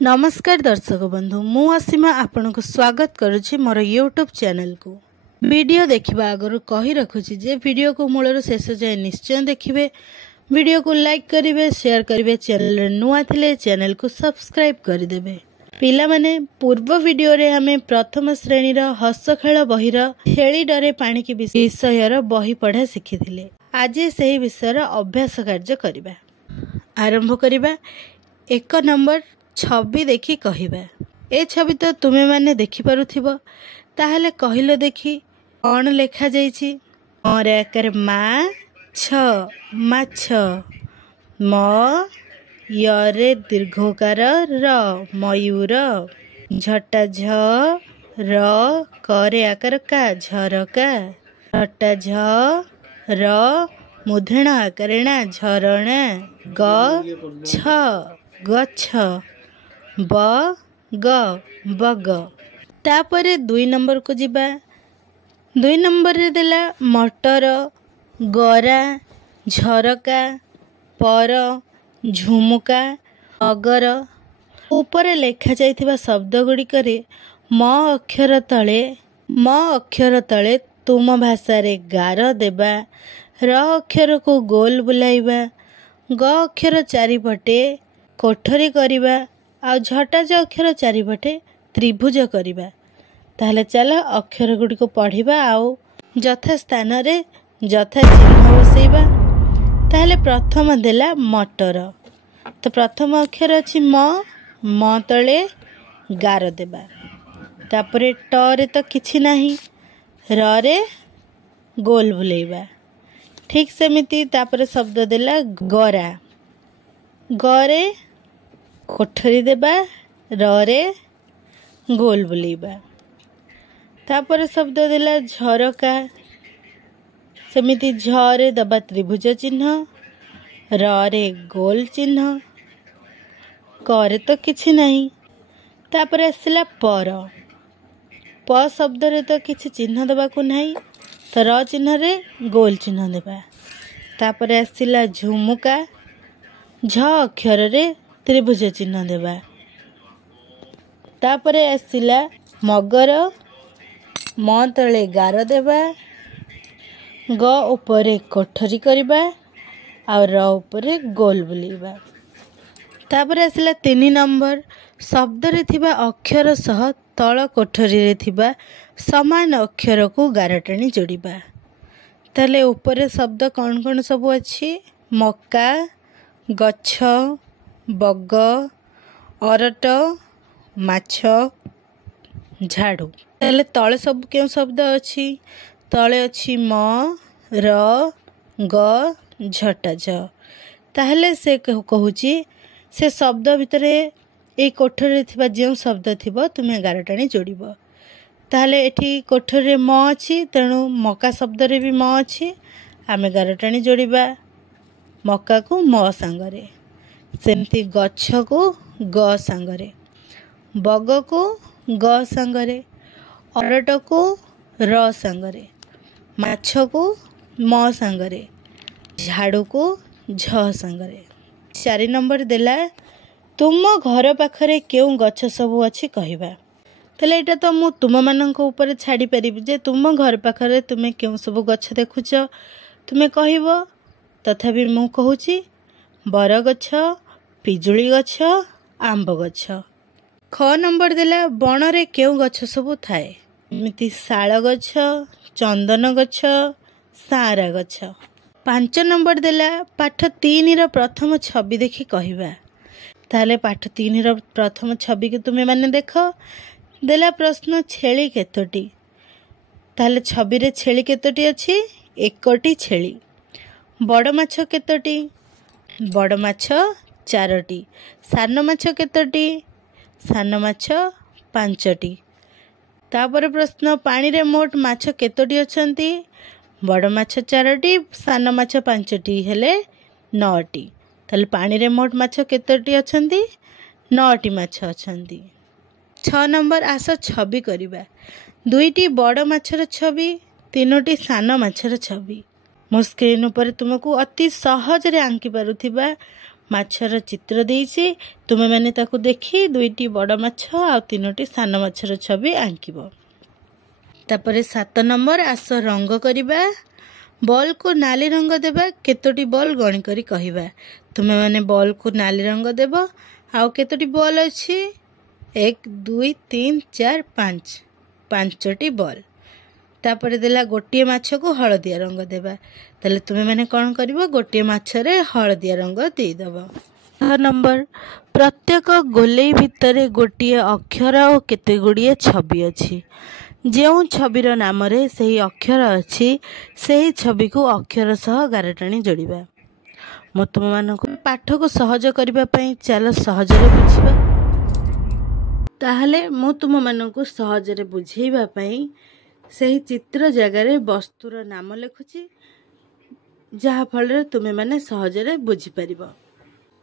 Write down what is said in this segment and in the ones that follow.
नमस्कार दर्शक बंधु मु असीमा आपन को स्वागत करुछि मोर यूट्यूब चैनल को। वीडियो देखिबा आगरु कहि रखुछि जे वीडियो को मूलर शेष जाय निश्चय देखिबे, वीडियो को लाइक करिवे, शेयर करिवे, चैनल रे नुआ थिले चैनल को सब्सक्राइब करि देबे। पिला माने पूर्व वीडियो रे हमें प्रथम श्रेणी रो हस खेल बही रो खेली डरे पानी की विषय रो बही पढ़ा शिखिथिले। आज सेही विषय रो अभ्यास कार्य करिबा। आरंभ करिबा। 1 नंबर छवि देखी कहवा। ए छवि तो तुमे माने देखि पारुथिबो, ताहले कहिलो देखी कौन लेखा जाइछि। मोर आकार माछ, माछ। म यरे दीर्घकार र, मयूर। झटा झ र, करे आकार का, झरका। झटा झ र, मुधण आकारणा, झरणा। ग छ, गछ। ब ग, बग। तापरे 2 नंबर को जिबा। 2 नंबर रे देला मटर, गरा, झरका, पर, झुमुका, अगर। ऊपर लेखा जाइथिबा शब्द गुडी करे म अक्षर तळे तुम भाषा रे गार देबा, र अक्षर को गोल बुलाइबा, ग अक्षर चारिपटे कोठरी करिबा, आ झटा ज अक्षर चारिपटे त्रिभुज करिबा। ताहले चल अक्षर गुडी को पढ़िबा आउ यथा स्थान रे यथा चिन्ह बसैबा। ताहले प्रथम देला मटर, तो प्रथम अक्षर अछि म तळे गार देबा। तापरे ट रे तो किछि नाही, र रे गोल बुलेइबा। ठीक सेमिति तापरे शब्द देला गरा। ग रे कोठरी देबा, र रे गोल बुलेइबा। तापरे शब्द देला झरका। सेमिति झ रे दबा त्रिभुज चिन्ह, र रे गोल चिन्ह, क रे तो किछि नाही। तापरे आसिला पर। प शब्द रे तो किछि चिन्ह देबा को नाही, तो र चिन्ह रे गोल चिन्ह देबा। तापरे आसिला झुमुका। झ अक्षर रे त्रिभुज चिन्ह देबा। तापरे आसिला मगर। म तळे गार देबा, ग ऊपरे कोठरी करिबा, आ र ऊपरे गोल बुलेइबा। तापरे आसिला 3 नंबर शब्द रे थिबा अक्षर सह तळ कोठरी रे थिबा समान अक्षर को गारटाणी जोड़िबा। ताले ऊपरे शब्द कौन कौन सब अछि? मक्का, गछ, बग, अरट, माछ, झाड़ू। ताले तळे सब केउ शब्द अछि? तळे अछि म, र, ग, झटा झ। ताहले से कहूची से शब्द भितरे ए कोठरी थिबा जेउ शब्द थिबो तुमे गारटाणी जोड़िबो। ताहले एठी कोठरी म अछि, तेणु मका शब्द रे भी म अछि, आमे गारटाणी जोड़िबा मक्का को म सांगरे। सेमती गछ को ग सांगरे, बग को ग सांगरे, अरट को र सांगरे, माछ को म सांगरे, झाड़ू को झ सांगरे। 4 नंबर देला तुम घर पाखरे केउ गछ सब अछि कहबा। तले एटा तो मु तुम मानक ऊपर छाड़ी परिबि जे तुम घर पाखरे तुमे केउ सब गछ देखुछ तुमे कहबो। तथापि मु कहूची बर गछ, पिजुली गछ, आंब गछ। 6 नंबर देला बण रे केउ गछ सब थाए। एमिति शाल गछ, चंदन गछ, सारा गछ। 5 नंबर देला पाठ 3 रो प्रथम छवि देखि कहबा। ताले पाठ 3 रो प्रथम छवि के तुमे माने देख। देला प्रश्न छेली केतोटी। ताले छवि रे छेली केतोटी अछि? 1टी छेली। बड़ माछ केतोटी? बड़ माछ 4टी। सान माछ केतोटी? सान माछ 5टी। तापर प्रश्न पानी रे मोट माछ केतोटी अछंती? बड़ माछ 4टी, सान माछ 5टी हेले 9टी। ताले पानी रे मोट माछ केतोटी अछंती? 9टी माछ अछंती। 6 नंबर आस छवि करिबा। 2टी बड़ माछर छवि, 3टी सान माछर छवि। मो स्क्रीन ऊपर तुमको अति सहज रे आंकी पारुथिबा ମାଛର ଚିତ୍ର ଦେଇଛି। ତୁମେମାନେ ତାକୁ ଦେଖି 2ଟି ବଡ଼ ମାଛ ଆଉ 3ଟି ସାନ ମାଛର ଛବି ଆଙ୍କିବ। ତାପରେ 7 ନମ୍ବର, ଆସ ରଙ୍ଗ କରିବା। ବଲ୍କୁ ନାଲି ରଙ୍ଗ ଦେବା। କେତୋଟି ବଲ୍ ଗଣି କରି କହିବା। ତୁମେମାନେ ବଲ୍କୁ ନାଲି ରଙ୍ଗ ଦେବ। ଆଉ କେତୋଟି ବଲ୍ ଅଛି? 1 2 3 4 5 5ଟି ବଲ୍। ତାପରେ ଦେଲା ଗୋଟିଏ ମାଛକୁ ହଳଦିଆ ରଙ୍ଗ ଦେବା। ତାହେଲେ ତୁମେମାନେ କ'ଣ କରିବ? ଗୋଟିଏ ମାଛରେ ହଳଦିଆ ରଙ୍ଗ ଦେଇଦେବ। 9 ନମ୍ବର, ପ୍ରତ୍ୟେକ ଗୋଲେଇ ଭିତରେ ଗୋଟିଏ ଅକ୍ଷର ଓ କେତେ ଗୁଡ଼ିଏ ଛବି ଅଛି। ଯେଉଁ ଛବିର ନାମରେ ସେହି ଅକ୍ଷର ଅଛି ସେହି ଛବିକୁ ଅକ୍ଷର ସହ ଗାର ଟାଣି ଯୋଡ଼ିବା। ମୁଁ ତୁମମାନଙ୍କୁ ପାଠକୁ ସହଜ କରିବା ପାଇଁ ଚାଲ ସହଜରେ ବୁଝିବା। ତାହେଲେ ମୁଁ ତୁମମାନଙ୍କୁ ସହଜରେ ବୁଝେଇବା ପାଇଁ ସେହି ଚିତ୍ର ଜାଗାରେ ବସ୍ତୁର ନାମ ଲେଖୁଛି, ଯାହାଫଳରେ ତୁମେମାନେ ସହଜରେ ବୁଝିପାରିବ।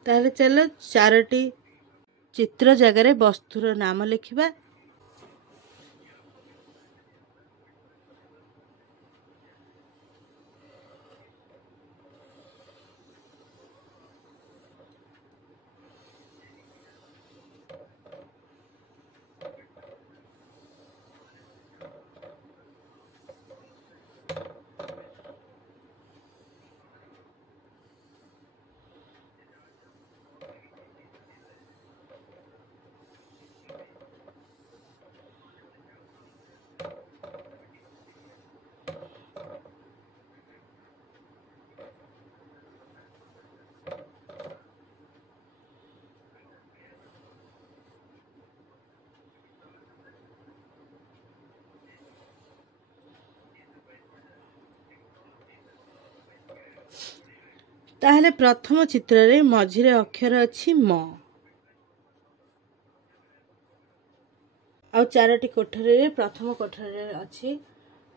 ତାହେଲେ ଚାଲ 4ଟି ଚିତ୍ର ଜାଗାରେ ବସ୍ତୁର ନାମ ଲେଖିବା। ତାହେଲେ ପ୍ରଥମ ଚିତ୍ରରେ ମଝିରେ ଅକ୍ଷର ଅଛି ମ। ଆଉ 4ଟି କୋଠରୀରେ ପ୍ରଥମ କୋଠରୀରେ ଅଛି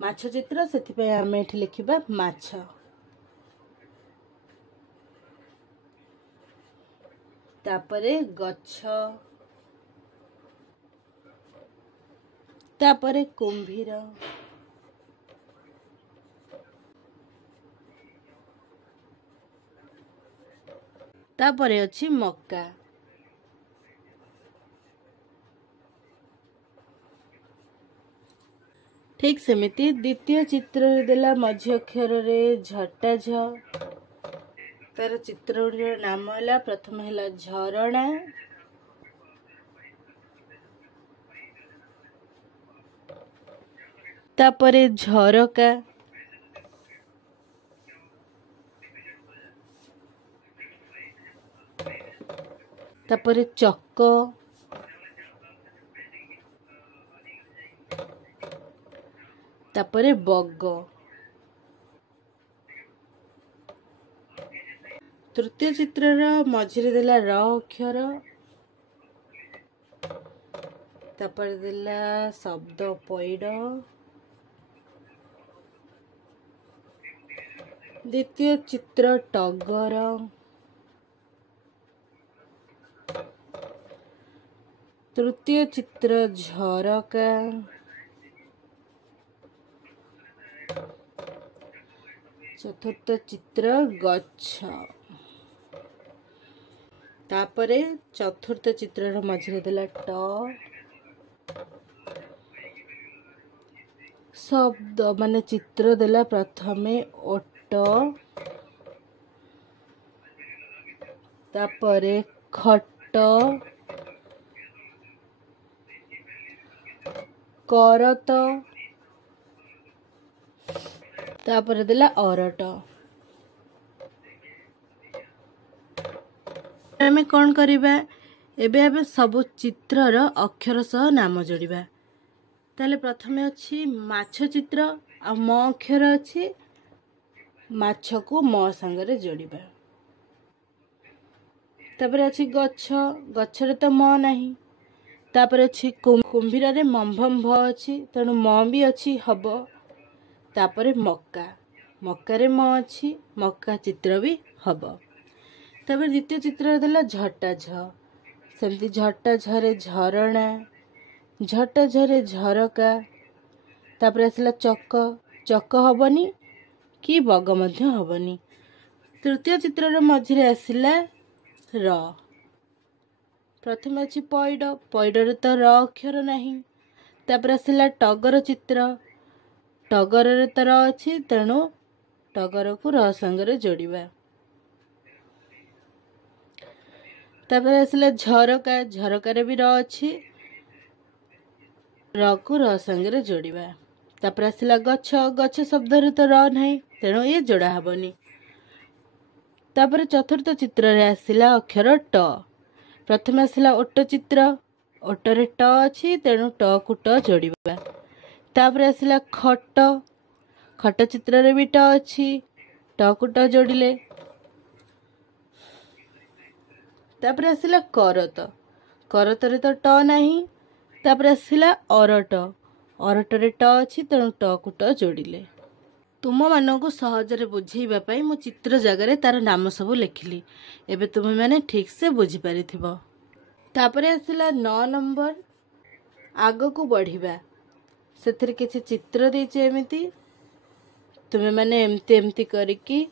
ମାଛ ଚିତ୍ର, ସେଥିପାଇଁ ଆମେ ଏଠି ଲେଖିବା ମାଛ। ତାପରେ ଗଛ, ତାପରେ କୁମ୍ଭୀର, ତାପରେ ଅଛି ମକା। ଠିକ୍ ସେମିତି ଦ୍ୱିତୀୟ ଚିତ୍ରରେ ଦେଲା ମଝି ଅକ୍ଷରରେ ଝଟା ଝ। ତାର ଚିତ୍ର ଗୁଡ଼ିକର ନାମ ହେଲା, ପ୍ରଥମ ହେଲା ଝରଣା, ତାପରେ ଝରକା, ତାପରେ ଚକ, ତାପରେ ବଗ। ତୃତୀୟ ଚିତ୍ରର ମଝିରେ ଦେଲା ର ଅକ୍ଷର, ତାପରେ ଦେଲା ଶବ୍ଦ ପଇଡ଼। ଦ୍ୱିତୀୟ ଚିତ୍ର ଟଗର, ତୃତୀୟ ଚିତ୍ର ଝରକା, ଚତୁର୍ଥ ଚିତ୍ର ଗଛ। ତାପରେ ଚତୁର୍ଥ ଚିତ୍ରର ମଝିରେ ଦେଲା ଟ, ଶବ୍ଦ ମାନେ ଚିତ୍ର ଦେଲା ପ୍ରଥମେ ଓଟ, ତାପରେ ଖଟ, କରତ, ତାପରେ ଦେଲା ଅରଟ। ଆମେ କ'ଣ କରିବା? ଏବେ ଆମେ ସବୁ ଚିତ୍ରର ଅକ୍ଷର ସହ ନାମ ଯୋଡ଼ିବା। ତାହେଲେ ପ୍ରଥମେ ଅଛି ମାଛ ଚିତ୍ର, ଆଉ ମ ଅକ୍ଷର ଅଛି, ମାଛକୁ ମ ସାଙ୍ଗରେ ଯୋଡ଼ିବା। ତାପରେ ଅଛି ଗଛ, ଗଛରେ ତ ମ ନାହିଁ। ତାପରେ ଅଛି କୁମ୍ଭୀରରେ ମମ୍ଭମ୍ ଭ ଅଛି, ତେଣୁ ମ ବି ଅଛି, ହବ। ତାପରେ ମକା, ମକାରେ ମ ଅଛି, ମକା ଚିତ୍ର ବି ହବ। ତାପରେ ଦ୍ୱିତୀୟ ଚିତ୍ରରେ ଦେଲା ଝଟା ଝ, ସେମିତି ଝଟା ଝରେ ଝରଣା, ଝଟା ଝରେ ଝରକା। ତାପରେ ଆସିଲା ଚକ, ଚକ ହବନି କି ବଗ ମଧ୍ୟ ହବନି। ତୃତୀୟ ଚିତ୍ରର ମଝିରେ ଆସିଲା र। प्रथम अच्छी पैड, पैडर तो र अक्षर नहीं। तापर आसला टगर चित्र, टगर तो र अच्छी तेणु टगर को र संगे जोड़िबा। तापर आसला झरका, झरकार भी र अच्छी, र को र संगे जोड़िबा। तापर आसला गछ, गछ शब्द तो र नहीं तेणु ये जोड़ा हेबनी। तापर चतुर्थ चित्र रे आसला अक्षर ट। प्रथम आसला ओट चित्र, ओटरे ट अच्छी तेणु ट को ट जोड़िबा। तापर आसला खट, खट चित्र रे भी ट अच्छी, ट को ट जोड़िले। तापर आसला करत, करत रे तो ट नहीं। तापर आसला अरट, अरटरे ट अच्छी तेणु ट को ट जोड़िले। तुम मानक सहजरे बुझेइबा पई मो चित्र जगार तार नाम सब लिखिली। एबे तुम माने ठीक से बुझी पारिथिबो। तापर आसला 9 नंबर आग को बढ़िबा। सेथरे किछि चित्र देइछे एमिति, तुम माने एमती एमती करिकी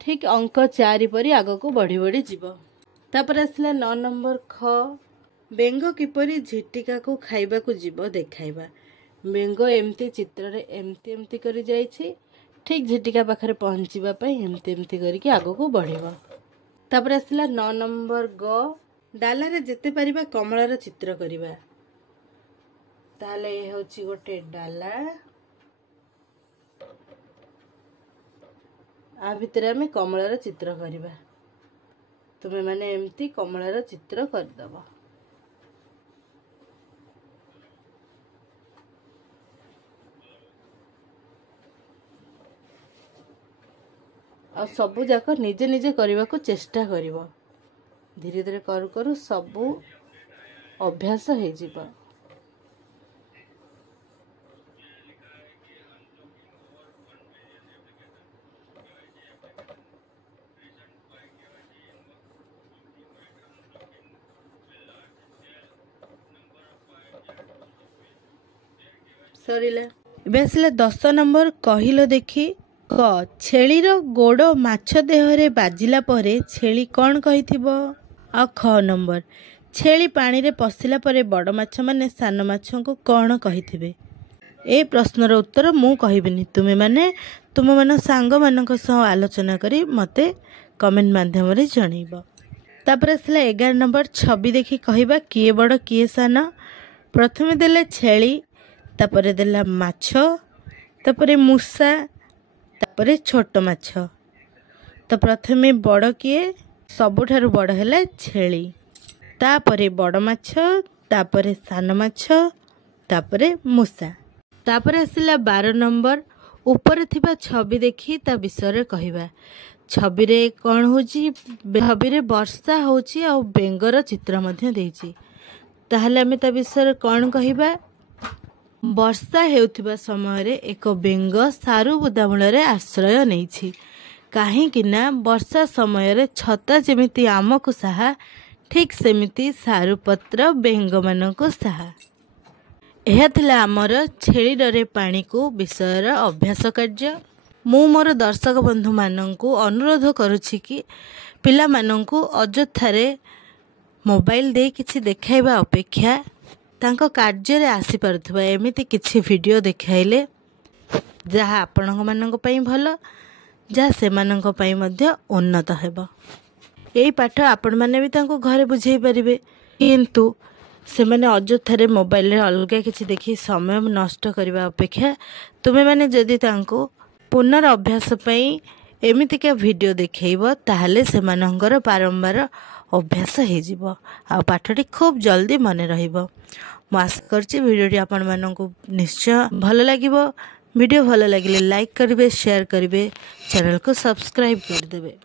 ठीक अंक 4 परी आग को बढ़ी बढ़ी जीव। तापर आसला 9 नंबर ख, बेंग किपरि झिटिका को खाइबा को जीव देखाइबा। बेंग एमती चित्र रे एमती एमती करी जाइछि, ठीक झिटिका पाखरे पहुँचीबा पई एमती एमती करिकी आग को बढ़िबा। तापर आसला 9 नंबर ग, डाला रे जेते परिबा कमलार चित्र करिबा। ताले ए होछि गोटे डाला, आ भितरे आमे कमलार चित्र करिबा। तुमे माने एमती कमलार चित्र करदबा। आ सबू जाक निजे निजे करने को चेष्टा करिवो। धीरे धीरे करू करू सबू अभ्यास हो जिवो। सरीला एबे आसला 10 नंबर कहिलो देखी। क, छेलीर गोड़ माछ देहरे बाजिला परे छेली कौन कहिथिबो। आ ख नंबर, छेली पानी रे पसिला परे बड़ माछ माने सान माछ को कौन कहिथिबे। ए प्रश्नर उत्तर मु कहिबिनी, तुमे माने तुम मान सांग मानक सह आलोचना करी मते कमेंट माध्यम रे जणैबो। तापर आसला 11 नंबर छवि देखि कहिबा किए बड़ किए सान। प्रथमे देले छेली, तापरे देला माछ, तापरे मूसा, तापरे छोट माछ। तो प्रथमे बड़ किए, सबुठारु बड़ हैला छेली, तापरे बड़ माछ, तापरे सान माछ, तापरे मूसा। तापरे आसला 12 नंबर ऊपर थिबा छवि देखी ता विषय कहिबा। छवि रे कौन होची, छवि रे वर्षा होची आ बेंगर चित्र मध्य देइची। ताहले आमे ता विषय कौन कहिबा। वर्षा हेउथिबा समय रे एक बेंग सारू बुदामूल रे आश्रय नेइछि। काहेकि ना वर्षा समय रे छता जेमिति आमको साहा, ठीक सेमिति सारू पत्र बेंग मानको साहा। यह थिला आमर छेली डरे पानी को विषयर अभ्यास कार्य। मु मोर दर्शक बंधु माननकु अनुरोध करुछि कि पिला माननकु अजथारे मोबाइल दे किछि देखाइबा अपेक्षा तांको कार्य रे आसी परथुबा एमिति किछि वीडियो देखाइले जहा आपनक माननक पई भलो, जहा सेमानक पई मध्य उन्नत हेबो। एई पाठ आपण माने भी तांको घरे बुझेई परिबे, किंतु से माने अजथारे मोबाइल रे अलगा किछि देखि समय नष्ट करबा अपेक्षा तुमे माने जदि तांको पुनर अभ्यास पई एमितिका वीडियो देखैबो ताहले सेमानंगर बारंबार अभ्यास हो जिवो आ पाठटी खूब जल्दी मन रहिबो। मु आशा करछि वीडियोटी आपण माननकु निश्चय भलो लागिबो। वीडियो भलो लागिले लाइक करिवे, शेयर करिवे, चैनल को सब्सक्राइब कर देबे।